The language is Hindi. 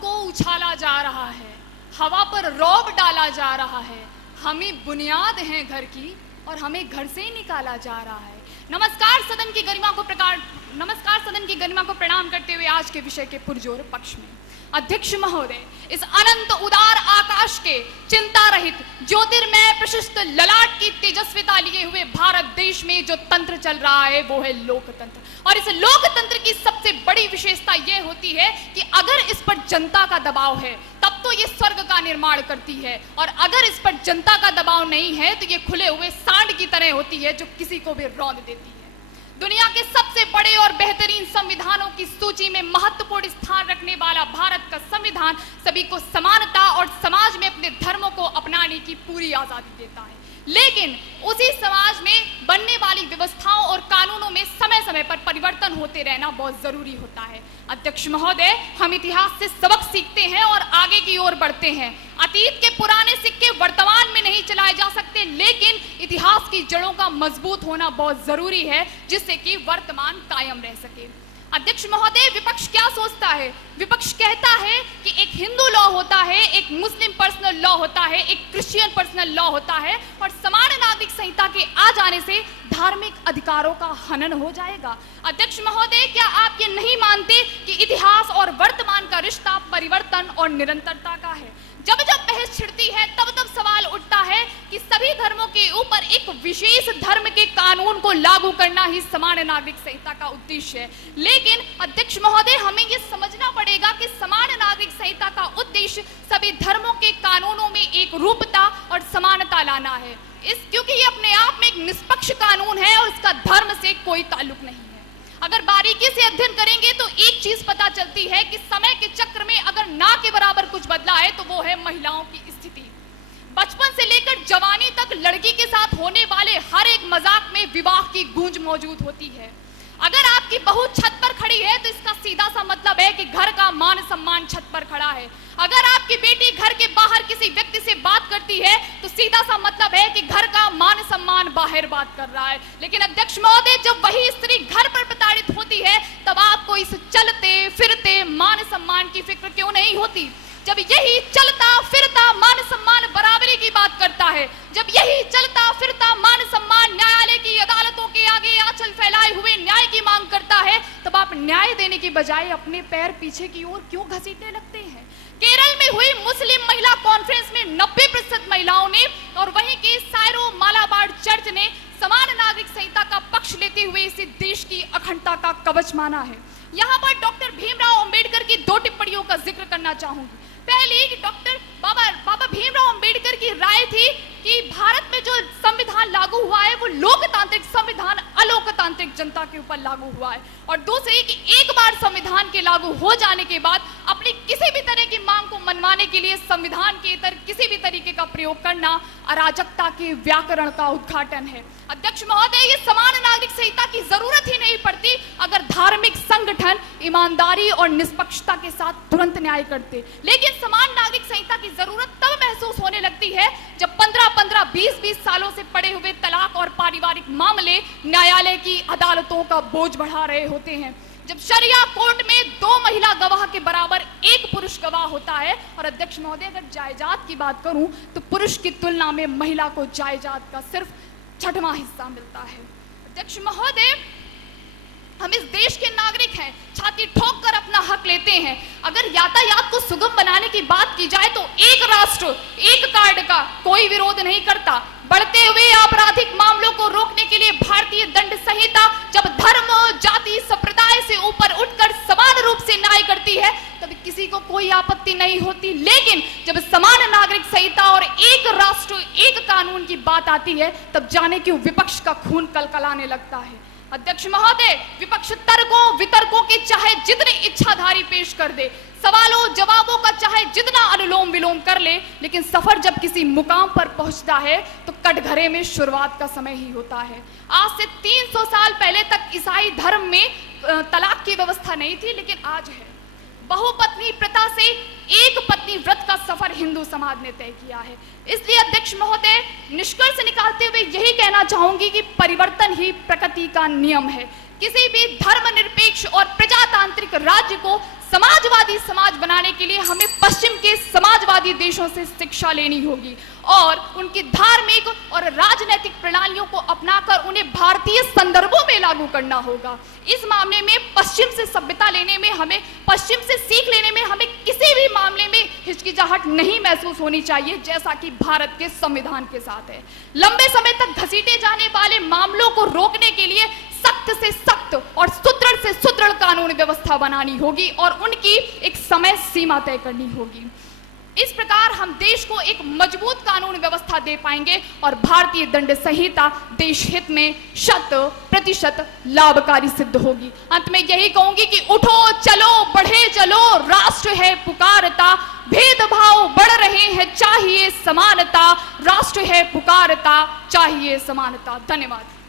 को उछाला जा रहा है, हवा पर रौब डाला जा रहा है। हमें बुनियाद है घर की और हमें घर से ही निकाला जा रहा है। नमस्कार, सदन की गरिमा को प्रणाम करते हुए आज के विषय के पुरजोर पक्ष में अध्यक्ष महोदय, इस अनंत उदार आकाश के चिंता रहित ज्योतिर्मय प्रशस्त ललाट की तेजस्विता लिए हुए भारत देश में जो तंत्र चल रहा है वो है लोकतंत्र। और इस लोकतंत्र की सबसे बड़ी विशेषता यह होती है कि अगर इस पर जनता का दबाव है तब तो ये स्वर्ग का निर्माण करती है, और अगर इस पर जनता का दबाव नहीं है तो ये खुले हुए सांड की तरह होती है जो किसी को भी रौंद देती है। दुनिया के सबसे बड़े और बेहतरीन संविधानों की सूची में महत्वपूर्ण स्थान रखने वाला भारत का संविधान सभी को समानता और समाज में अपने धर्मों को अपनाने की पूरी आजादी देता है, लेकिन उसी समाज में बनने वाली व्यवस्थाओं और कानूनों में समय समय पर परिवर्तन होते रहना बहुत जरूरी होता है। अध्यक्ष महोदय, हम इतिहास से सबक सीखते हैं और आगे की ओर बढ़ते हैं। अतीत के पुराने सिक्के वर्तमान में नहीं चलाए जा सकते, लेकिन इतिहास की जड़ों का मजबूत होना बहुत जरूरी है जिससे कि वर्तमान कायम रह सके। अध्यक्ष महोदय, विपक्ष क्या सोचता है? विपक्ष कहता है कि एक हिंदू लॉ होता है, एक मुस्लिम पर्सनल लॉ होता है, एक क्रिश्चियन पर्सनल लॉ होता है, और समान नागरिक संहिता के आ जाने से धार्मिक अधिकारों का हनन हो जाएगा। अध्यक्ष महोदय, क्या आप ये नहीं मानते कि इतिहास और वर्तमान का रिश्ता परिवर्तन और निरंतरता का है? जब जब बहस छिड़ती है तब तब सवाल उठता है कि सभी धर्मों के ऊपर एक विशेष धर्म के कानून को लागू करना ही समान नागरिक संहिता का उद्देश्य है। लेकिन अध्यक्ष महोदय, हमें ये समझना पड़ेगा कि समान नागरिक संहिता का उद्देश्य सभी धर्मों के कानूनों में एक रूपता और समानता लाना है, क्योंकि ये अपने आप में एक निष्पक्ष कानून है और इसका धर्म से कोई ताल्लुक नहीं है। अगर बारीकी से अध्ययन करेंगे तो एक चीज पता चलती है कि समय के चक्र में अगर ना के बराबर कुछ बदला है तो वो है महिलाओं की स्थिति। बचपन से लेकर जवानी तक लड़की के साथ होने वाले हर एक मजाक में विवाह की गूंज मौजूद होती है। अगर आपकी बहू छत पर खड़ी है तो इसका सीधा सा मतलब है कि घर का मान सम्मान छत पर खड़ा है। अगर आपकी बेटी घर के बाहर किसी व्यक्ति से बात करती है तो सीधा सा मतलब है कि घर का मान सम्मान बाहर बात कर रहा है। लेकिन अध्यक्ष महोदय, जब वही स्त्री घर पर प्रताड़ित होती है तब आपको इस चलते फिरते मान सम्मान की फिक्र क्यों नहीं होती? जब यही चलता फिरता मान सम्मान बराबरी की बात करता है, जब यही चलता फिरता मान सम्मान न्यायालय की अदालतों के आगे आंचल फैलाए हुए न्याय की मांग करता है, तब आप न्याय देने की बजाय अपने पैर पीछे की ओर क्यों घसीटने लगते हैं? केरल में हुई मुस्लिम महिला कॉन्फ्रेंस में 90% महिलाओं ने और वहीं के सायरो मालाबार चर्च ने समान नागरिक संहिता का पक्ष लेते हुए इसे देश की अखंडता का कवच माना है। यहाँ पर डॉक्टर भीमराव अंबेडकर की 2 टिप्पणियों का जिक्र करना चाहूंगी। पहली कि डॉक्टर बाबा भीमराव अंबेडकर की राय थी कि भारत में जो संविधान लागू हुआ है वो लोकतांत्रिक संविधान अलोकतांत्रिक जनता के ऊपर लागू हुआ है, और दूसरी कि एक बार संविधान के लागू हो जाने के बाद अपनी किसी भी तरह की मांग को मनवाने के लिए संविधान के इतर किसी भी तरीके का प्रयोग करना अराजकता के व्याकरण का उद्घाटन है। अध्यक्ष महोदय, ये समान नागरिक संहिता की जरूरत ही नहीं पड़ती अगर धार्मिक संगठन ईमानदारी और निष्पक्षता के साथ तुरंत न्याय करते। लेकिन समान नागरिक संहिता की जरूरत तब महसूस होने लगती है जब 15-15, 20-20 सालों से पड़े हुए तलाक और पारिवारिक मामले न्यायालय की अदालतों का बोझ बढ़ा रहे होते हैं, जब शरिया कोर्ट में 2 महिला गवाह के बराबर 1 पुरुष गवाह होता है। और अध्यक्ष महोदय, अगर जायदाद की बात करूं तो पुरुष की तुलना में महिला को जायदाद का सिर्फ 6वां हिस्सा मिलता है। अध्यक्ष महोदय, हम इस देश के नागरिक हैं, छाती ठोक कर अपना हक लेते हैं। अगर यातायात को सुगम बनाने की बात की जाए तो एक राष्ट्र एक कार्ड का कोई विरोध नहीं करता। बढ़ते हुए आपराधिक मामलों को रोकने के लिए भारतीय दंड संहिता जब धर्म, जाति, संप्रदाय से ऊपर उठकर समान रूप से न्याय करती है तब किसी को कोई आपत्ति नहीं होती। लेकिन जब समान नागरिक संहिता और एक राष्ट्र एक कानून की बात आती है तब जाने क्यों विपक्ष का खून कलकलाने लगता है। अध्यक्ष महोदय, विपक्ष तर्कों वितर्कों के चाहे जितनी इच्छाधारी पेश कर दे, सवालों जवाबों का चाहे जितना अनुलोम विलोम कर ले, लेकिन सफर जब किसी मुकाम पर पहुंचता है तो कटघरे में शुरुआत का समय ही होता है। आज से 300 साल पहले तक ईसाई धर्म में तलाक की व्यवस्था नहीं थी, लेकिन आज है। बहुपत्नी प्रथा से एक पत्नी व्रत का सफर हिंदू समाज ने तय किया है। इसलिए अध्यक्ष महोदय, निष्कर्ष निकालते हुए यही कहना चाहूंगी कि परिवर्तन ही प्रकृति का नियम है। किसी भी धर्मनिरपेक्ष और प्रजातांत्रिक राज्य को समाजवादी समाजवादी समाज बनाने के लिए हमें पश्चिम के समाजवादी देशों से शिक्षा लेनी होगी और उनकी धार्मिक और राजनीतिक प्रणालियों को अपनाकर उन्हें भारतीय संदर्भों में लागू करना होगा। इस मामले में पश्चिम से सभ्यता लेने में, हमें पश्चिम से सीख लेने में हमें किसी भी मामले में हिचकिचाहट नहीं महसूस होनी चाहिए, जैसा कि भारत के संविधान के साथ है। लंबे समय तक घसीटे जाने वाले मामलों को रोकने के लिए सख्त से सख्त और सुदृढ़ से सुदृढ़ कानून व्यवस्था बनानी होगी और उनकी एक समय सीमा तय करनी होगी। इस प्रकार हम देश को एक मजबूत कानून व्यवस्था दे पाएंगे और भारतीय दंड संहिता देश हित में 100% लाभकारी सिद्ध होगी। अंत में यही कहूंगी कि उठो चलो बढ़े चलो, राष्ट्र है पुकारता, भेदभाव बढ़ रहे हैं चाहिए समानता, राष्ट्र है पुकारता चाहिए समानता। धन्यवाद।